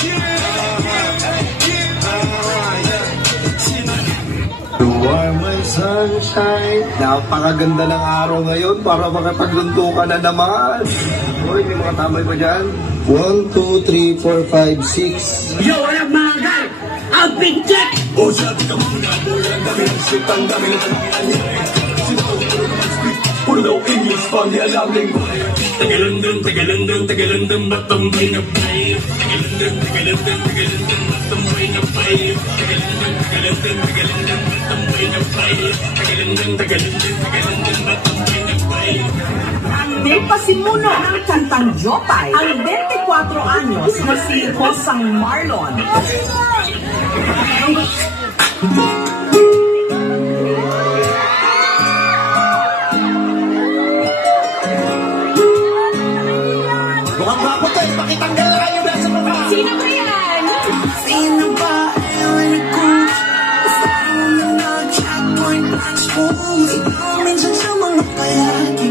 You are my sunshine. Napakaganda ng araw ngayon para makapaglunto ka na naman. Uy, may mga tambay pa dyan. 1, 2, 3, 4, 5, 6. Yo, what up mga guy? I'll be check! O sabi ka muna, ang dami ng shit, ang dami ng nangyayari. Sinaw, puro naman speak, puro daw English, pang di alam lingkod. Tagalundong, matambay na bay. Tagalundong, matambay na bay. Tagalundong, matambay na bay. Tagalundong, matambay na bay. Hindi pa simuno ng kantang Jopay ang 24 anyos na si Josang Marlon. Mukhang mapot kayo, pakitanggal na kayo nasa mukha. Sino ba yan? Sino ba? Ewan ko. Basta ako na nag-checkpoint black schools. Ikaw minsan sa mga palagi.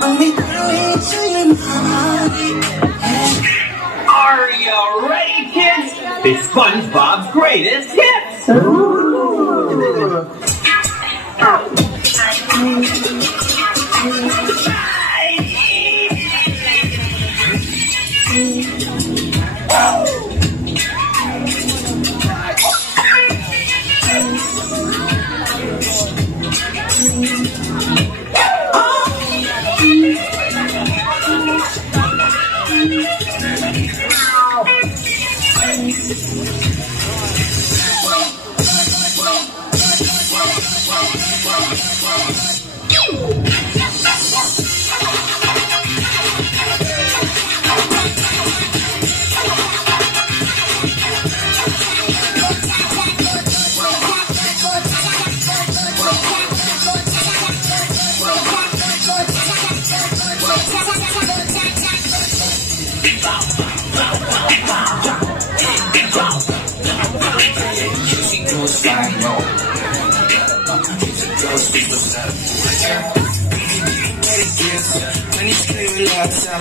Ang may taruhin sa'yo mahali. Are you ready, kids? It's SpongeBob's greatest hits!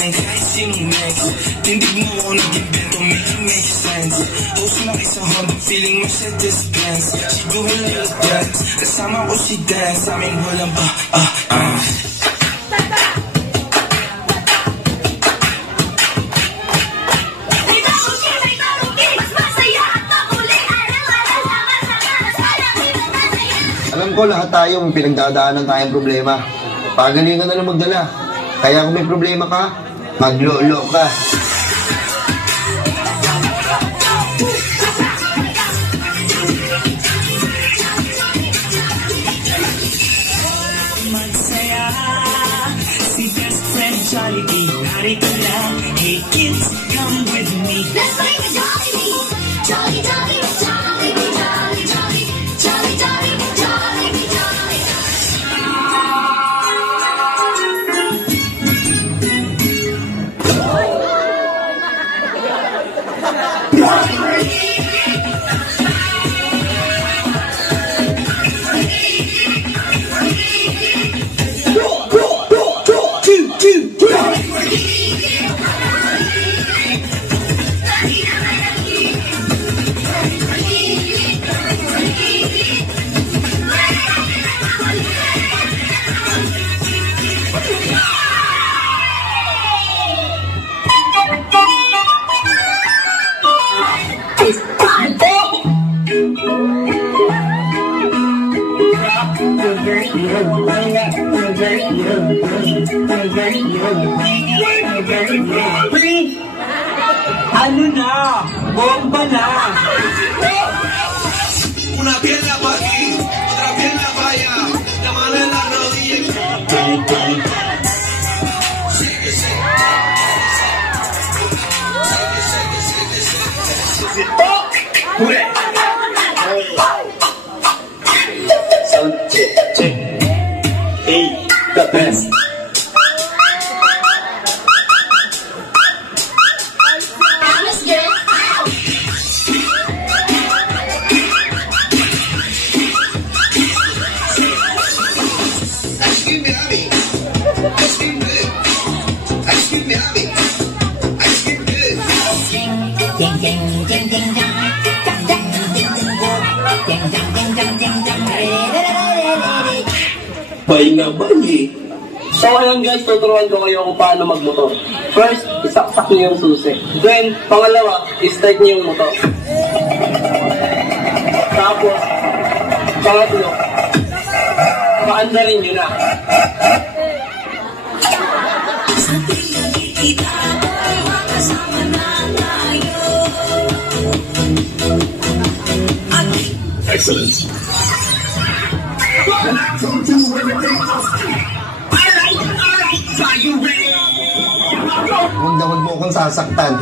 Kahit sinong next, tindig mo ako nag-invento, make sense. Post na isang hubang feeling Mercedes-Benz. She do her little dance, kasama ko si dance, aming walang Alam ko lahat tayo may pinagdadaanan tayong problema. Pagalingan na lang magdala. Kaya kung may problema ka, maglolo ka. magsaya. Si best friend Jollibee, narito lang. Hey kids, come with me. Let's make a Jollibee. Jolly, jolly, Jollibee, jolly, jolly. Jolly, jolly, Jollibee, jolly. Ano na? Bomba na! Una pierna pa' aquí, otra pierna pa' allá. La mano en la rodilla y sigue, sigue. Sound check, check. Hey, the best. Ding, ding. Bay naman eh. So ayan guys, tuturuan ko kayo kung paano magmotor. First, isaksak niyo yung susi. Then, pangalawa, i-start niyo yung motor. Tapos, pangatlo, paandarin niyo na. Excellent. Huwag na huwag mo akong sasaktan.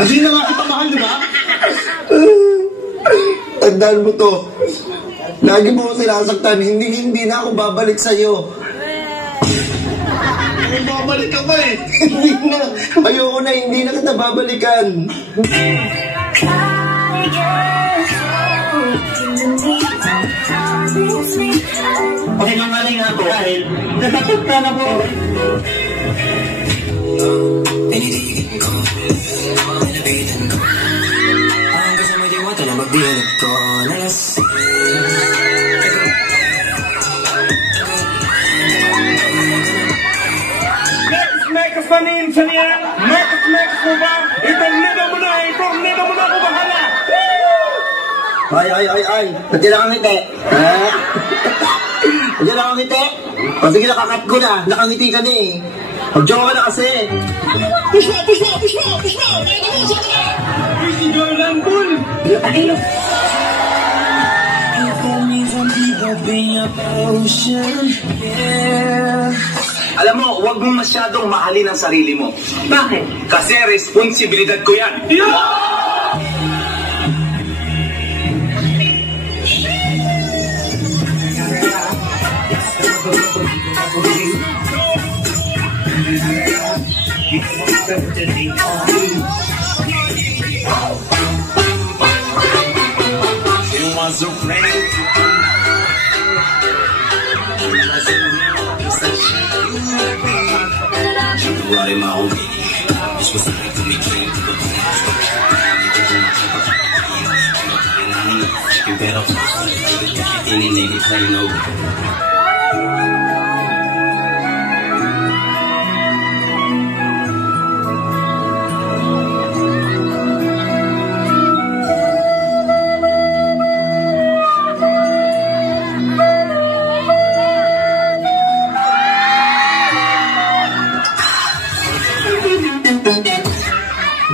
Hindi na nga kita mahal, di ba? Tandaan mo to. Lagi mo ako sinasaktan. Hindi na ako babalik sa'yo. Babalik ka pa eh. Hindi na. Ayoko na. Hindi na kita babalikan. Okay, nangaling ako dahil natatakta na po. Ang kasama diwata na magbihanap ko nalas. Mekas na ninsa niya. Mekas mo ba? Itanida mo na eh. Tornida mo na ako bahala. Ay. Pati na kang ngiti. Pati na kang ngiti. O sige, nakakat ko na. Nakangiti ka na eh. Mag-joke ka na kasi. Push mo! Si Jordan Bull. Alam mo, huwag mong masyadong mahalin ang sarili mo. Bakit? Kasi responsibilidad ko yan.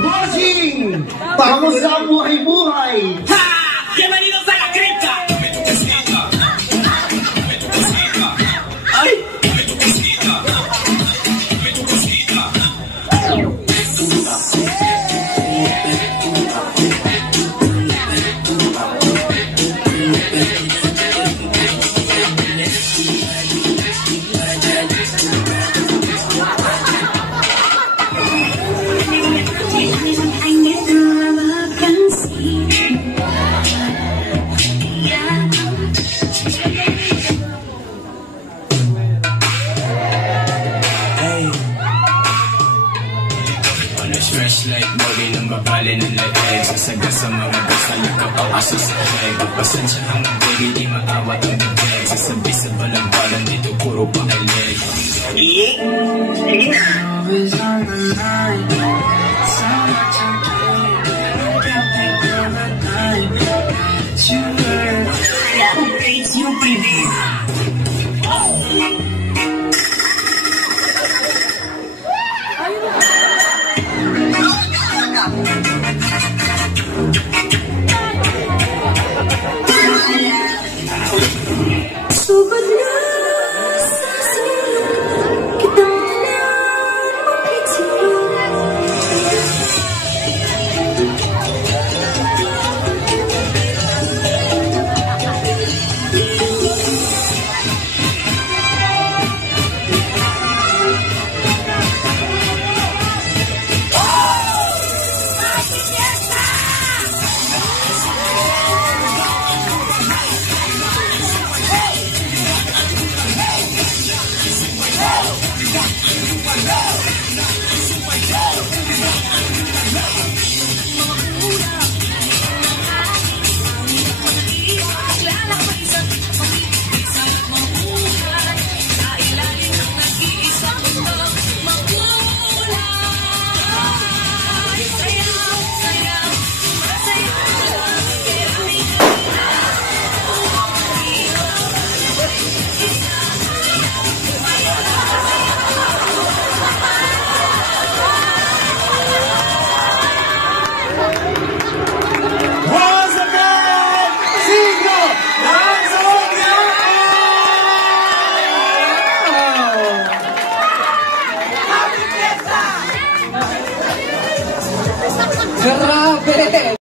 Bossing! Kamusta ang buhay-buhay? Ha! Bienvenido a la cripta! Ay! Flashlight, body ng babali ng leeg. Sasaga sa mga basta nagkapauso sa head. Pasensya ang baby, di maawat ang bibig. Sasabi sa balang-balang dito, puro pa eleg. Sige na. It's you, baby. Subad na sa silong kita na makitin.